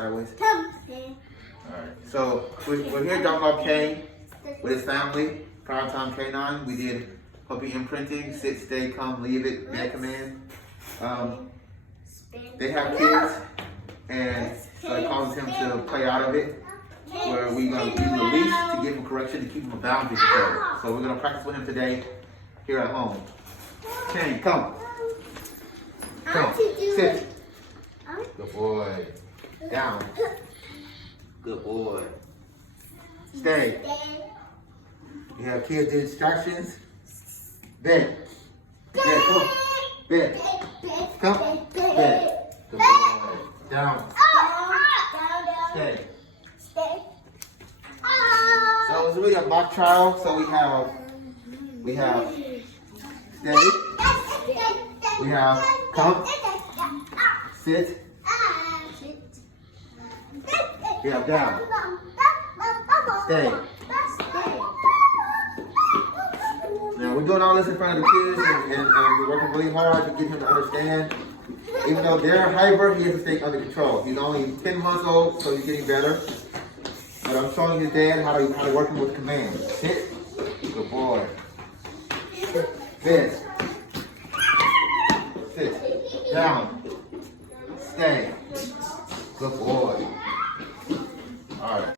sideways. Alright, so we're here dropping off Kaine with his family. Prior time K9, we did puppy imprinting, sit, stay, come, leave it, man command. They have kids, and so it causes him to play out of it, where we're going to use a leash to give him correction, to keep him a boundary control. So we're going to practice with him today here at home. Kaine, come. Come, sit. Good boy. Down. Good boy. Stay. You have kids do instructions. Bed. Bed, come. Bed. Come. Bed. Good boy. Down. Stay. So it's really a mock trial. So we have stay. We have come. Sit. We have down. Stay. Now we're doing all this in front of the kids, and we're working really hard to get him to understand. Even though they're hyper, he has to stay under control. He's only 10 months old, so he's getting better. But I'm showing his dad how to work him with commands. Sit. Good boy. Sit. Sit. Down. Stay. Good boy.